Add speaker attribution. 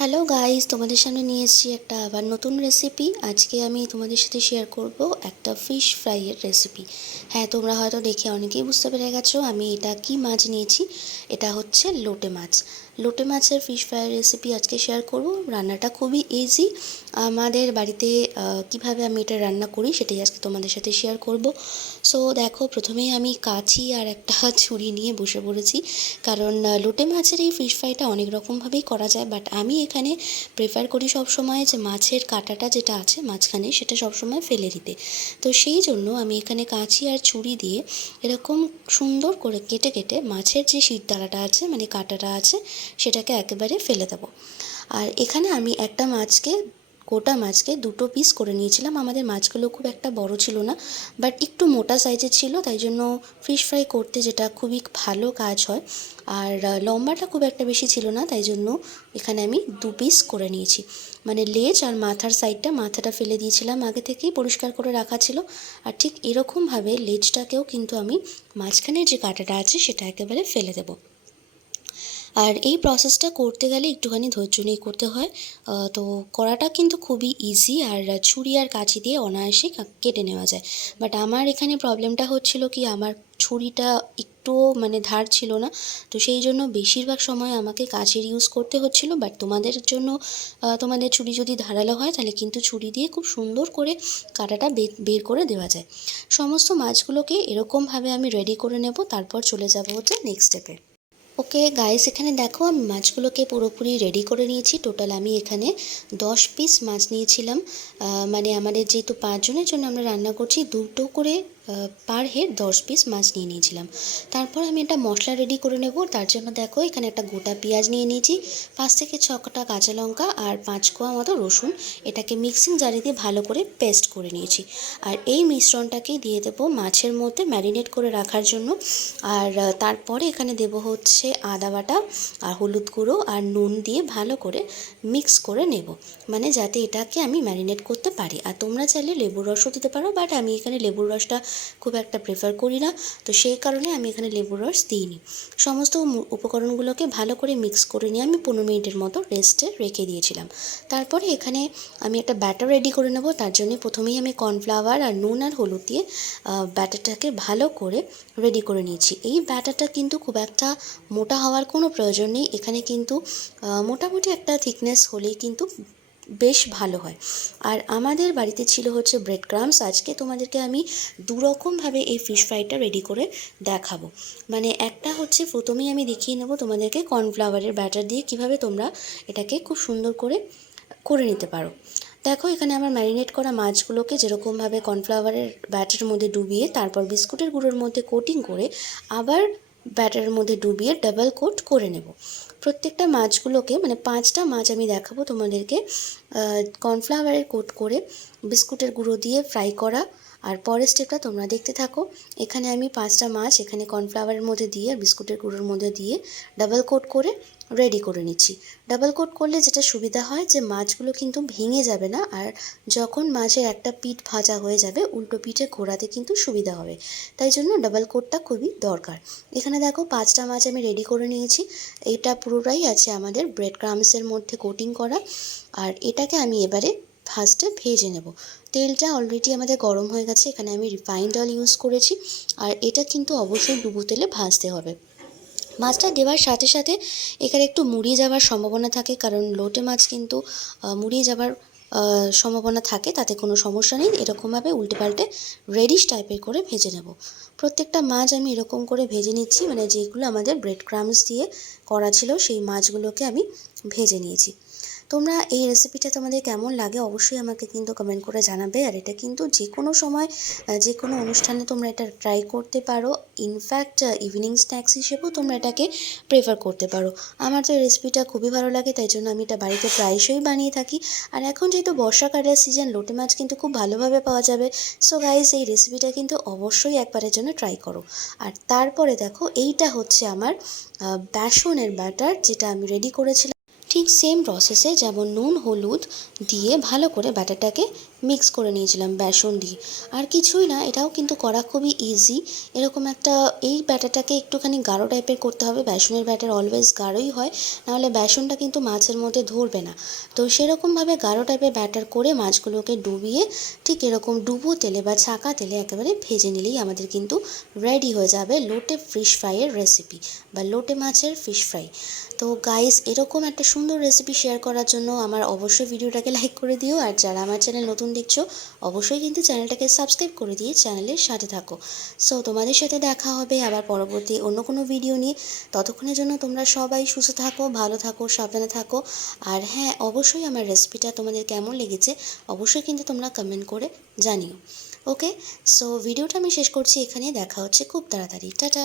Speaker 1: Hello guys তোমাদের সামনে নিয়ে এসেছি একটা আবার নতুন রেসিপি আজকে আমি তোমাদের সাথে শেয়ার করব একটা ফিশ ফ্রাইয়ের রেসিপি হ্যাঁ তোমরা হয়তো দেখে অনেকেই বুঝতে পেরে গেছো, আমি এটা কি মাছ নিয়েছি? এটা হচ্ছে লোটে মাছ। লোটে মাছের ফিশ ফ্রাইয়ের রেসিপি আজকে শেয়ার করব। রান্নাটা খুবই ইজি আমাদের বাড়িতে কীভাবে আমি এটা রান্না করি সেটাই আজকে তোমাদের সাথে শেয়ার করব। সো দেখো, প্রথমেই আমি কাছি আর একটা ছুরি নিয়ে বসে পড়েছি। কারণ লোটে মাছের এই ফিশ ফ্রাইটা অনেক রকমভাবেই করা যায়। বাট আমি এখানে প্রেফার করি সব সময় যে মাছের কাঁটাটা যেটা আছে মাঝখানে সেটা সব সময় ফেলে দিতে। তো সেই জন্য আমি এখানে কাঁচি আর ছুরি দিয়ে এরকম সুন্দর করে কেটে কেটে মাছের যে শিরদাঁড়াটা আছে মানে কাঁটাটা আছে সেটাকে একেবারে ফেলে দেবো। আর এখানে আমি একটা মাছকে, গোটা মাছকে দুটো পিস করে নিয়েছিলাম। আমাদের মাছগুলো খুব একটা বড় ছিল না বাট একটু মোটা সাইজের ছিল, তাই জন্য ফিশ ফ্রাই করতে যেটা খুবই ভালো কাজ হয়। আর লম্বাটা খুব একটা বেশি ছিল না, তাই জন্য এখানে আমি দু পিস করে নিয়েছি। মানে লেজ আর মাথার সাইডটা মাথাটা ফেলে দিয়েছিলাম আগে থেকেই, পরিষ্কার করে রাখা ছিল। আর ঠিক এরকমভাবে লেজটাকেও কিন্তু আমি মাঝখানের যে কাঁটাটা আছে, সেটা একেবারে ফেলে দেবো। আর এই প্রসেসটা করতে গেলে একটুখানি ধৈর্য নিয়ে করতে হয়। তো করাটা কিন্তু খুবই ইজি আর ছুরি আর কাঁচি দিয়ে অনায়াসে কেটে নেওয়া যায়। বাট আমার এখানে প্রবলেমটা হচ্ছিল কি, আমার ছুরিটা একটুও মানে ধার ছিল না, তো সেই জন্য বেশিরভাগ সময় আমাকে কাঁচির ইউজ করতে হচ্ছিল। বাট তোমাদের জন্য তোমাদের ছুরি যদি ধারালো হয়, তাহলে কিন্তু ছুরি দিয়ে খুব সুন্দর করে কাঁটাটা বের করে দেওয়া যায়। সমস্ত মাছগুলোকে এরকমভাবে আমি রেডি করে নেব, তারপর চলে যাব হচ্ছে নেক্সট স্টেপে ওকে গাইস এখানে দেখো, আমি মাছগুলোকে পুরোপুরি রেডি করে নিয়েছি। টোটাল আমি এখানে দশ পিস মাছ নিয়েছিলাম। মানে আমাদের যেহেতু পাঁচজনের জন্য আমরা রান্না করছি, দুটো করে পার হেড দশ পিস মাছ নিয়ে নিয়েছিলাম। তারপর আমি একটা মশলা রেডি করে নেব। তার জন্য দেখো, এখানে একটা গোটা পেঁয়াজ নিয়ে নিয়েছি। পাঁচ থেকে ছ ছটা কাঁচা লঙ্কা আর পাঁচ কোয়া মতো রসুন। এটাকে মিক্সিং জারে দিয়ে ভালো করে পেস্ট করে নিয়েছি। আর এই মিশ্রণটাকে দিয়ে দেবো মাছের মধ্যে ম্যারিনেট করে রাখার জন্য। আর তারপরে এখানে দেব হচ্ছে আদা বাটা আর হলুদ গুঁড়ো আর নুন দিয়ে ভালো করে মিক্স করে নেব। মানে যাতে এটাকে আমি ম্যারিনেট করতে পারি। আর তোমরা চাইলে লেবুর রসও দিতে পারো বাট আমি এখানে লেবুর রসটা খুব একটা প্রেফার করি না। তো সেই কারণে আমি এখানে লেবুর রস দিইনি। সমস্ত উপকরণগুলোকে ভালো করে মিক্স করে নিয়ে আমি পনেরো মিনিটের মতো রেস্টে রেখে দিয়েছিলাম। তারপরে এখানে আমি একটা ব্যাটার রেডি করে নেব। তার জন্য প্রথমেই আমি কর্নফ্লাওয়ার আর নুন আর হলুদ দিয়ে ব্যাটারটাকে ভালো করে রেডি করে নিয়েছি। এই ব্যাটারটা কিন্তু খুব একটা মোটা হওয়ার কোনো প্রয়োজন নেই। এখানে কিন্তু মোটামুটি একটা থিকনেস হলেই কিন্তু বেশ ভালো হয়। আর আমাদের বাড়িতে ছিল হচ্ছে ব্রেড ক্রামস আজকে তোমাদেরকে আমি দু রকমভাবে এই ফিশ ফ্রাইটা রেডি করে দেখাবো। মানে একটা হচ্ছে প্রথমেই আমি দেখিয়ে নেব তোমাদেরকে কর্নফ্লাওয়ারের ব্যাটার দিয়ে কীভাবে তোমরা এটাকে খুব সুন্দর করে করে নিতে পারো। দেখো এখানে আমার ম্যারিনেট করা মাছগুলোকে যেরকমভাবে কর্নফ্লাওয়ারের ব্যাটারের মধ্যে ডুবিয়ে, তারপর বিস্কুটের গুঁড়োর মধ্যে কোটিং করে আবার ব্যাটারের মধ্যে ডুবিয়ে ডাবল কোট করে নেব। প্রত্যেকটা মাছগুলোকে মানে পাঁচটা মাছ আমি দেখাবো তোমাদেরকে কর্নফ্লাওয়ারের কোট করে, বিস্কুটের গুঁড়ো দিয়ে ফ্রাই করা আর পরের স্টেপটা তোমরা দেখতে থাকো। এখানে আমি পাঁচটা মাছ এখানে কর্নফ্লাওয়ারের মধ্যে দিয়ে আর বিস্কুটের গুঁড়োর মধ্যে দিয়ে ডাবল কোট করে রেডি করে নিচ্ছি। ডাবল কোট করলে যেটা সুবিধা হয় যে মাছগুলো কিন্তু ভেঙে যাবে না আর যখন মাছের একটা পিঠ ভাজা হয়ে যাবে, উল্টো পিঠে ঘোরাতে কিন্তু সুবিধা হবে। তাই জন্য ডাবল কোটটা খুবই দরকার। এখানে দেখো পাঁচটা মাছ আমি রেডি করে নিয়েছি। এটা পুরোটাই আছে আমাদের ব্রেড ক্রামসের মধ্যে কোটিং করা। আর এটাকে আমি এবারে ফার্স্টে ভেজে নেব। তেলটা অলরেডি আমাদের গরম হয়ে গেছে, এখানে আমি রিফাইন্ড অয়েল ইউজ করেছি, আর এটা কিন্তু অবশ্যই ডুবো তেলে ভাজতে হবে। মাছটা দেওয়ার সাথে সাথে এখানে একটু মুড়িয়ে যাওয়ার সম্ভাবনা থাকে, কারণ লোটে মাছ কিন্তু মুড়িয়ে যাওয়ার সম্ভাবনা থাকে, তাতে কোনো সমস্যা নেই। এরকমভাবে উল্টে পাল্টে রেডিশ টাইপের করে ভেজে নেব। প্রত্যেকটা মাছ আমি এরকম করে ভেজে নিচ্ছি মানে যেগুলো আমাদের ব্রেড ক্রামস দিয়ে করা ছিল, সেই মাছগুলোকে আমি ভেজে নিয়েছি। তোমরা এই রেসিপিটা তোমাদের কেমন লাগে অবশ্যই আমাকে কিন্তু কমেন্ট করে জানাবে। আর এটা কিন্তু যে কোনো সময় যে কোনো অনুষ্ঠানে তোমরা এটা ট্রাই করতে পারো। ইনফ্যাক্ট ইভিনিং স্ন্যাক্স হিসেবেও তোমরা এটাকে প্রেফার করতে পারো। আমার তো রেসিপিটা খুবই ভালো লাগে, তাই জন্য আমি এটা বাড়িতে প্রায়শই বানিয়ে থাকি। আর এখন যেহেতু বর্ষাকালের সিজন লোটে মাছ কিন্তু খুব ভালোভাবে পাওয়া যাবে। সো গাইস এই রেসিপিটা কিন্তু অবশ্যই একবারের জন্য ট্রাই করো। আর তারপরে দেখো, এইটা হচ্ছে আমার বেসনের বাটার, যেটা আমি রেডি করেছিলাম। ঠিক সেম প্রসেসে যেমন নুন হলুদ দিয়ে ভালো করে ব্যাটারটাকে মিক্স করে নিয়েছিলাম বেসন দিয়ে। আর কিছুই না, এটাও কিন্তু করা খুবই ইজি এরকম একটা, এই ব্যাটারটাকে একটুখানি গাঢ় টাইপের করতে হবে, বেসনের ব্যাটার অলওয়েজ গাঢ়ই হয়, নাহলে বেসনটা কিন্তু মাছের মধ্যে ধরবে না। তো সেরকমভাবে গাঢ় টাইপের ব্যাটার করে মাছগুলোকে ডুবিয়ে, ঠিক এরকম ডুবো তেলে বা ছাকা তেলে একেবারে ভেজে নিলেই আমাদের কিন্তু রেডি হয়ে যাবে লোটে ফিশ ফ্রাইয়ের রেসিপি বা লোটে মাছের ফিশ ফ্রাই তো গাইস এরকম একটা সুন্দর রেসিপি শেয়ার করার জন্য আমার অবশ্যই ভিডিওটাকে লাইক করে দিও, আর যারা আমার চ্যানেল নতুন দেখছ, অবশ্যই কিন্তু চ্যানেলটাকে সাবস্ক্রাইব করে দিয়ে চ্যানেলের সাথে থাকো। সো তোমাদের সাথে দেখা হবে আবার পরবর্তী অন্য কোনো ভিডিও নিয়ে। ততক্ষণের জন্য তোমরা সবাই সুস্থ থাকো, ভালো থাকো, সাবধানে থাকো। আর হ্যাঁ অবশ্যই আমার রেসিপিটা তোমাদের কেমন লেগেছে, অবশ্যই কিন্তু তোমরা কমেন্ট করে জানিও। ওকে সো ভিডিওটা আমি শেষ করছি এখানে দেখা হচ্ছে খুব তাড়াতাড়ি। টাটা